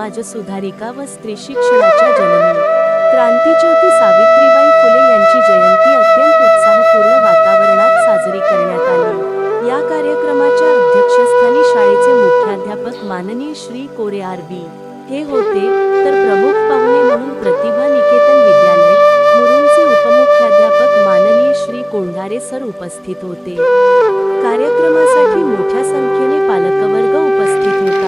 समाजसुधारिका व स्त्री शिक्षणाच्या जननी. क्रांतीज्योती सावित्रीबाई फुले यांची जयंती अत्यंत उत्साहपूर्ण वातावरणात साजरी करण्यात आली. या कार्यक्रमाच्या अध्यक्षस्थानी शाळेचे मुख्याध्यापक माननीय श्री कोरे आर बी. हे होते तर प्रमुख पाहुणे म्हणून प्रतिभा निकेतन विद्यालय. मुरुमचे उपमुख्याध्यापक माननीय श्री कोंढारे सर उपस्थित होते. कार्यक्रमासाठी मोठ्या संख्येने पालकवर्ग उपस्थित होते.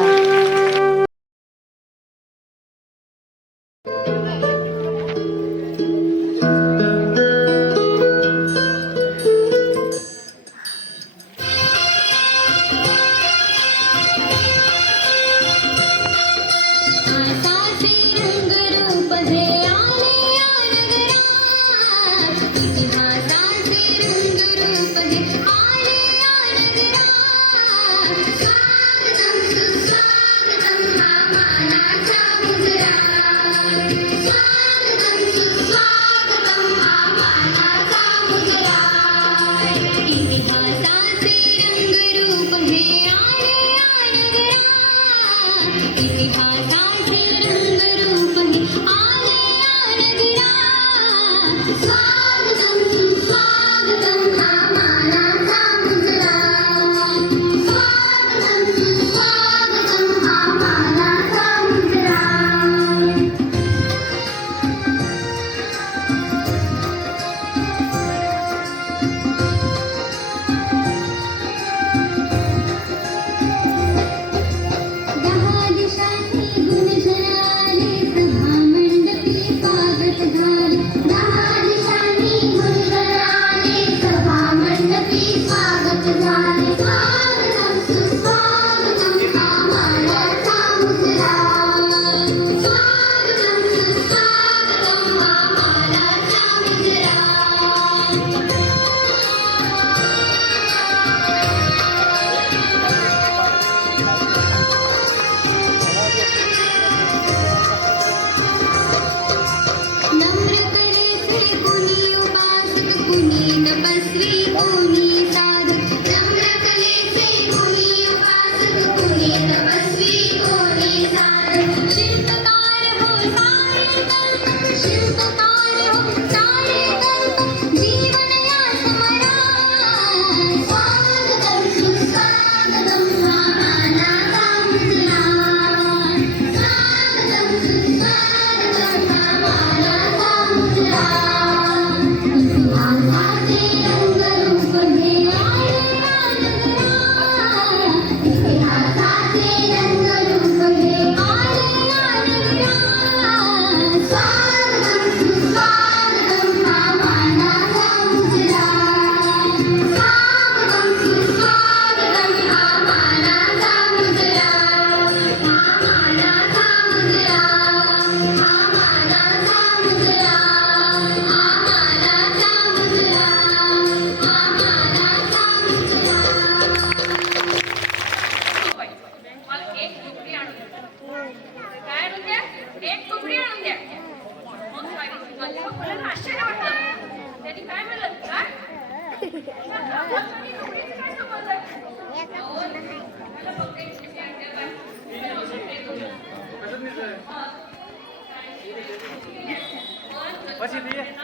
પછી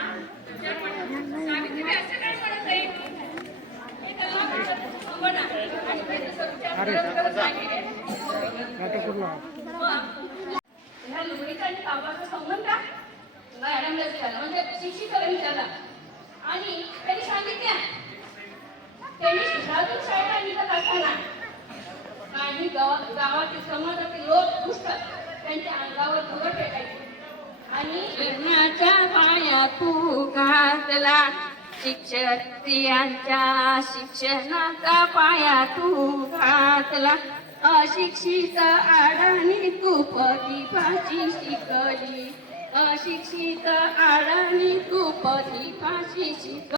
शिकला अशिक्षित आडाणी तूप ती फाशी शिकली. अशिक्षित आडाणी तूप ती फाशी शिकली.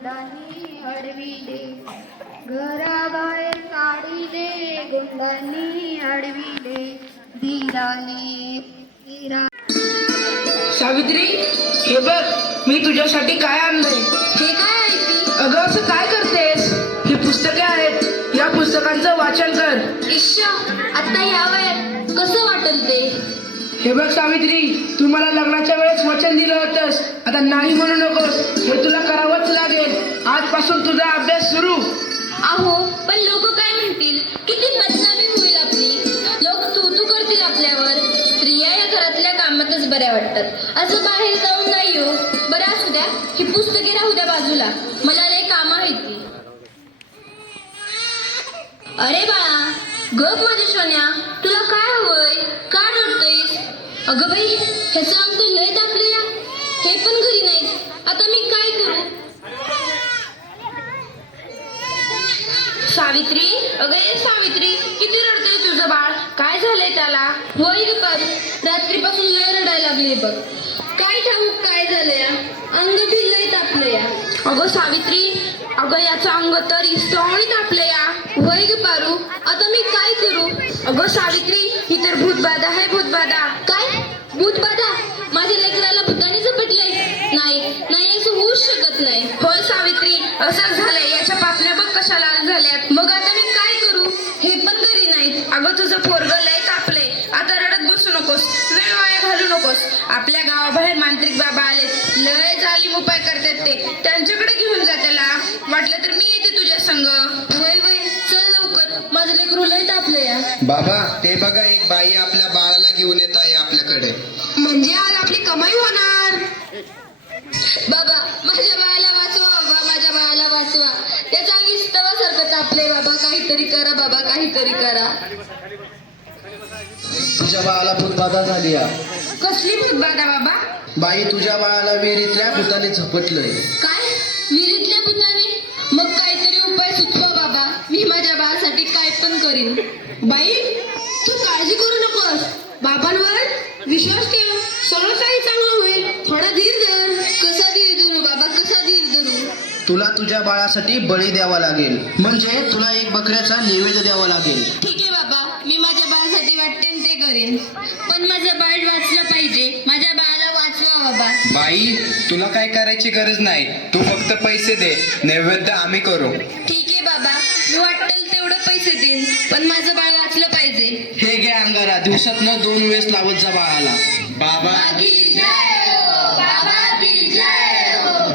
गुंडांनी अडविले घराबाहेर काढिले गुंडांनी अडविले धीराले धीरा सावित्री हे बघ मी तुझ्यासाठी काय आणलंय? हे काय? अगं असं काय करतेस? ही पुस्तके आहेत. या पुस्तकांचं वाचन कर. ईश्या आता या वयात कसं वाटल ते? हे बघ सावित्री तू मला लग्नाच्या वेळेस वचन दिलं होतंस. आता नाही म्हणू नकोस. हे तुला करावंच लागेल. आजपासून तुझा अभ्यास सुरू. अहो पण लोक काय म्हणतील? किती बदनामी होईल आपली? लोक तू तू करतील आपल्यावर. स्त्रिया या घरातल्या कामातच बऱ्या वाटतात. असं बाहेर जाऊन नाही हो. बरं असू द्या. ही पुस्तके राहू द्या बाजूला. मला लय कामं आहेत ती. अरे बाळा गप माझ्या सोन्या. तुला काय हवंय? काढ अगं बाई ह्याचं अंग लय दाखलं या. हे पण घरी नाहीत. आता मी काय करू? सावित्री अगं ए सावित्री किती रडतंय तुझं बाळ? काय झालंय त्याला? होय ग रात्रीपासून लय रडायला लागली बघ. काय ठाऊक काय झालं या? अंग बी लय तापलं या. अगं सावित्री अगं याचं अंग तर इसवणीत आपले या. होय पारू आता मी काय करू? अगं सावित्री ही तर भूतबाधा आहे भूतबाधा. काय? भूतबाधा? माझ्या लेकराला भूताने झपटले. नाही नाही असं होऊच शकत नाही. होय सावित्री असंच झालंय. याच्या पापण्या बघ कशा लाल झाल्यात. मग आता मी काय करू? हे पण घरी नाहीत. अगं तुझं पोरग नकोस. आपल्या गावाबाहेर मांत्रिक बाबा आले. लय जालीम उपाय करतात ते. त्यांच्याकडे घेऊन जा त्याला. वाटलं तर मी येते तुझ्या संग. वय वय. चल लवकर. माझं लेकरू लय तापलं या बाबा ते बघा एक बाई आपल्या बाळाला घेऊन येत आहे आपल्याकडे. म्हणजे आज आपली कमाई होणार? बाबा माझ्या बाळाला वाचवा बाबा माझ्या बाळाला वाचवा. त्याच्या अंगी स्तवासारखं तापले बाबा. काहीतरी करा बाबा. काहीतरी करा. तुझ्या बाळाला भूतबाधा झाली या कसली भूतबाधा बाबा? बाई तुझ्या बाळाला विहिरीतल्या भूताने झपटलंय. काय? विहिरीतल्या भूताने? मग काहीतरी उपाय सुचवा बाबा. मी माझ्या बाळासाठी काय पण करीन. बाई तू काळजी करू नकोस. बाबांवर विश्वास ठेव. सगळं काही चांगलं होईल. थोडा धीर धर. कसा धीर धरू? बाबा कसा धीर धरू? तुला तुझ्या बाळासाठी बळी द्यावा लागेल. म्हणजे तुला एक बकऱ्याचा नैवेद्य द्यावा लागेल. ठीक आहे बाबा. मी माझ्या बाळासाठी वाटते ते करीन. पण माझं बाळ बाबा. बाई तुला काय करायची गरज नाही. तू फक्त पैसे दे. नैवेद्य आम्ही करू. ठीक आहे बाबा. मी वाटेल तेवढं पैसे देईन. पण माझं बाळ वाचलं पाहिजे. हे घ्या अंगारा. दिवसात न दोन वेळेस लावत जा बाळाला. बाबा. हो. हो.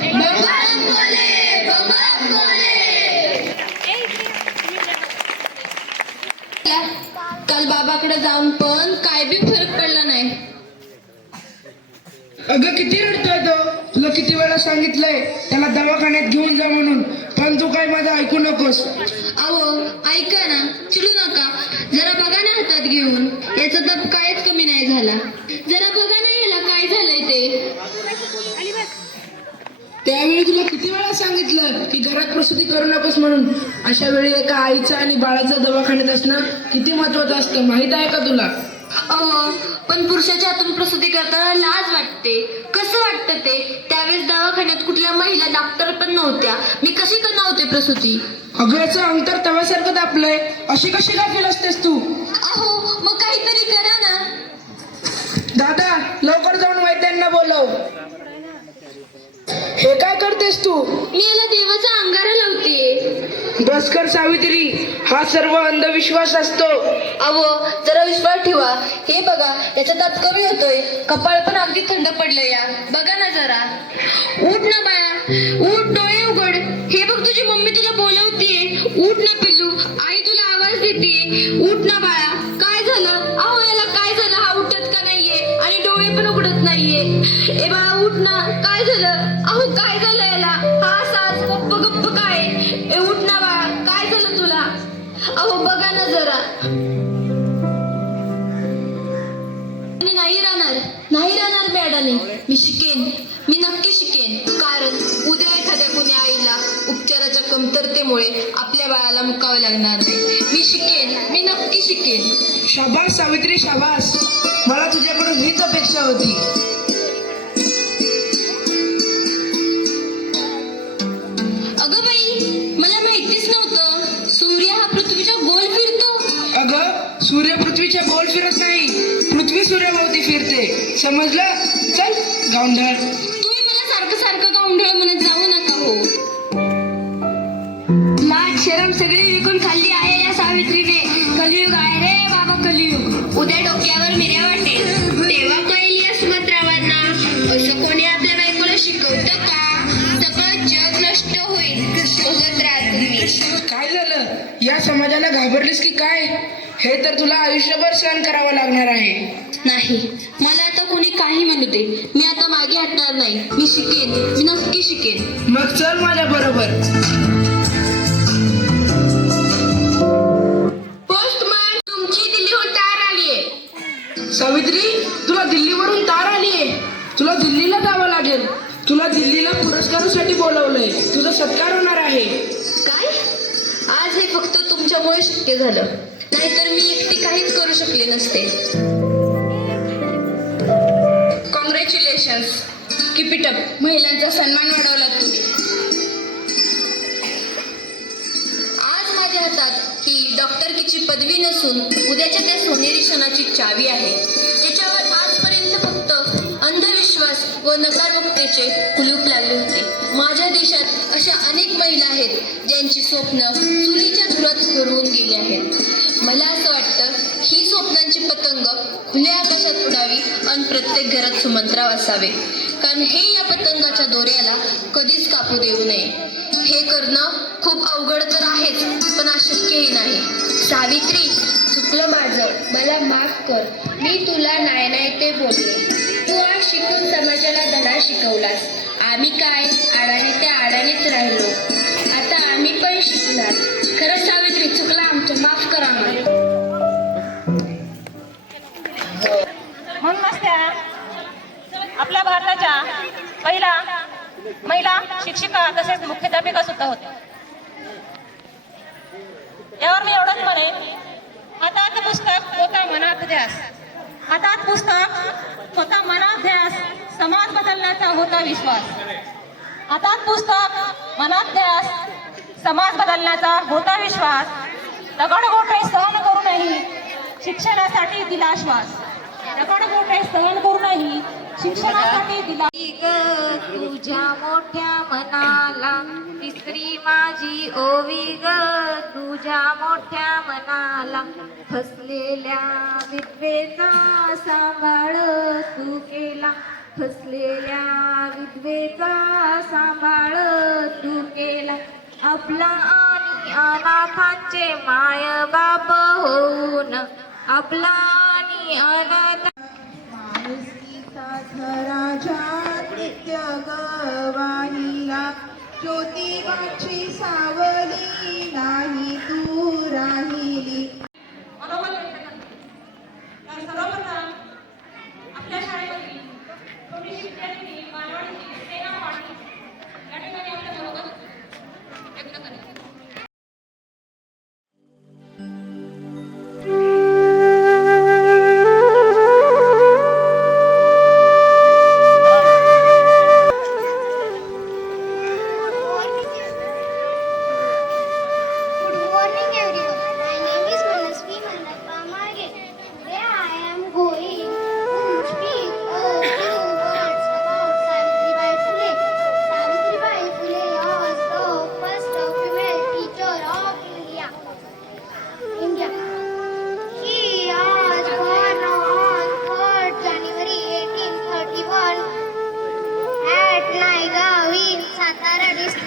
काल बाबाकडे जाऊन पण काय बी फरक पडला नाही. अगं किती रडतोय तो? तुला किती वेळा सांगितलंय त्याला दवाखान्यात घेऊन जा म्हणून. पण तू काय माझं ऐकू नकोस. अहो ऐका ना चिडू नका. जरा बघा ना हातात घेऊन. याचा दब कायच कमी नाही झाला. जरा बघा ना याला काय झालंय ते. त्यावेळी तुला किती वेळा सांगितलं की घरात प्रसूती करू नकोस म्हणून? अशा वेळी एका आईचं आणि बाळाचं दवाखान्यात असणं किती महत्वाचं असतं माहीत आहे का तुला? अहो पण पुरुषाच्या हातून प्रसूती करताना लाज वाटते. कसं वाटतं ते? त्यावेळेस दवाखान्यात कुठल्या महिला डॉक्टर पण नव्हत्या. मी कशी करणार होते प्रसूती? अगं याचं अंतर तव्यासारखं दापलंय अशी कशी गाफील असतेस तू? अहो मग काहीतरी करा ना. दादा लवकर जाऊन वैद्यांना बोलव. हे काय करतेस तू? मी याला देवाचा अंगारा लावते बस सावित्री हा सर्व अंधविश्वास असतो. अहो जरा विश्वास ठेवा. हे बघा याचा ताप कमी होतोय. कपाळ पण अगदी थंड पडलं या. बघा ना जरा. उठ ना माया उठ डोळे उघड. हे बघ तुझी मम्मी तुला बोलवतीये. उठ ना पिल्लू. आई तुला आवाज देते उठ ना बाळा. काय झालं? अहो याला काय झालं? हा उठत का नाहीये? आणि डोळे पण उघडत नाहीये. ए बाळा उठ ना. काय झालं? अहो काय झालं याला? काय झालं तुला? अहो बघा ना जरा. नाही राहणार. नाही राहणार मॅडाने मी शिकेन. मी नक्की शिकेन. कारण उद्या एखाद्या कुणी आईला उपचाराच्या कमतरतेमुळे आपल्या बाळाला मुकावे लागणार मी शिकेन. मी नक्की शिकेन. शाबास सावित्री शाबास. मला तुझ्याकडून हीच अपेक्षा होती. सूर्य पृथ्वीच्या गोल फिरत नाही. पृथ्वी सूर्याभोवती फिरते. समजलं? चल गावंढळ. तुम्ही मला सारखं सारखं गावंढळ म्हणत जाऊ नका हो. शरम सगळी विकून खाल्ली आहे या सावित्रीने. कलियुग आहे रे बाबा कलियुग. उद्या डोक्यावर मिऱ्या वाटेल. तेव्हा कळेल या सुमंत्रावांना असं कोणी आपल्या बायकोला शिकवतं का? सगळं जग नष्ट होईल. काय झालं? या समाजाला घाबरलीस की काय? हे तर तुला आयुष्यभर सहन करावं लागणार आहे. नाही मला आता कोणी काही म्हणू दे. मी आता मागे हटणार नाही. मी शिकेन. मी नक्की शिकेन. मग चल माझ्या बरोबर. पोस्टमॅन तुमची दिल्लीहून तार आलीये. सावित्री तुला दिल्लीवरून तार आलीये. तुला दिल्लीला जावं लागेल. तुला दिल्लीला पुरस्कारासाठी बोलवलंय. तुझा सत्कार होणार आहे. काय? आज हे फक्त तुमच्यामुळे शक्य झालं. नाहीतर मी एकटी काहीच करू शकले नसते. कॉंग्रॅच्युलेशन्स कीप महिलांचा सन्मान वाढवला तुम्ही. आज माझ्या हातात ही डॉक्टरकीची पदवी नसून उद्याच्या त्या सोनेरी क्षणाची चावी आहे. ज्याच्यावर आजपर्यंत फक्त अंधविश्वास व नकारमुक्तेचे कुलूप लागले होते. माझ्या देशात अशा अनेक महिला आहेत ज्यांची स्वप्न चुलीच्या मला असं वाटतं ही स्वप्नांची पतंग खुल्या आकाशात उडावी आणि प्रत्येक घरात सुमंत्राव असावे कारण हे या पतंगाच्या दोऱ्याला कधीच कापू देऊ नये. हे करणं खूप अवघड तर आहेच पण अशक्यही नाही. सावित्री चुकलं माझं. मला माफ कर. मी तुला नाही नाही ते बोलले. तू आज शिकून समाजाला धडा शिकवलास. आम्ही काय? आडाने त्या आडानेच राहिलो. म्हणूनच आपल्या भारताच्या पहिला महिला शिक्षिका तसेच मुख्याध्यापिका सुद्धा होत्या यावर मी एवढंच म्हणेन हातात पुस्तक होता मनात ध्यास. हातात पुस्तक होता मनात ध्यास समाज बदलण्याचा होता विश्वास. हातात पुस्तक मनात ध्यास समाज बदलण्याचा होता विश्वास. दगड गोठे सहन करूनही शिक्षणासाठी दिला श्वास दगड मोठे सहन करूनही शिक्षणासाठी दिला. तुझ्या मोठ्या मनाला. तिसरी माझी ओवी ग तुझ्या मोठ्या मनाला. फसलेल्या विद्वेचा सांभाळ तू केला. फसलेल्या विद्वेचा सांभाळ तू केला. आपला आणि अनाथांचे माय बाप होऊन आपला नित्य गवाहिला. ज्योतिबाची सावली नाही तू राहिली.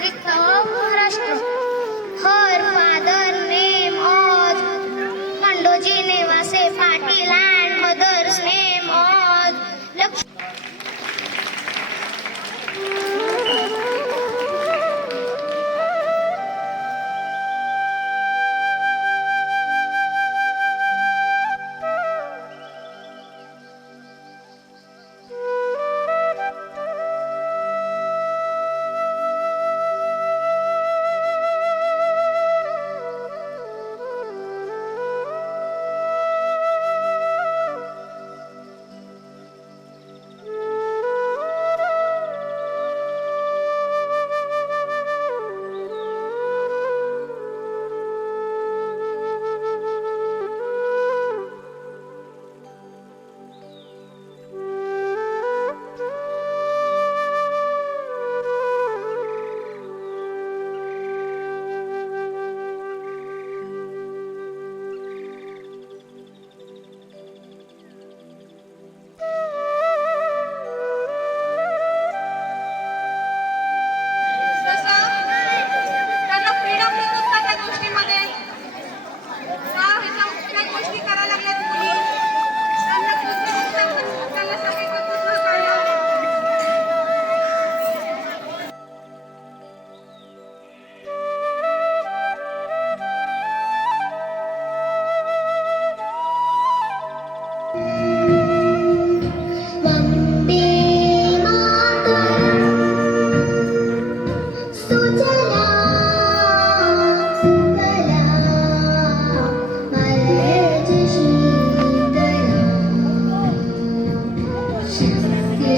Então, ficamos, nós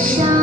想。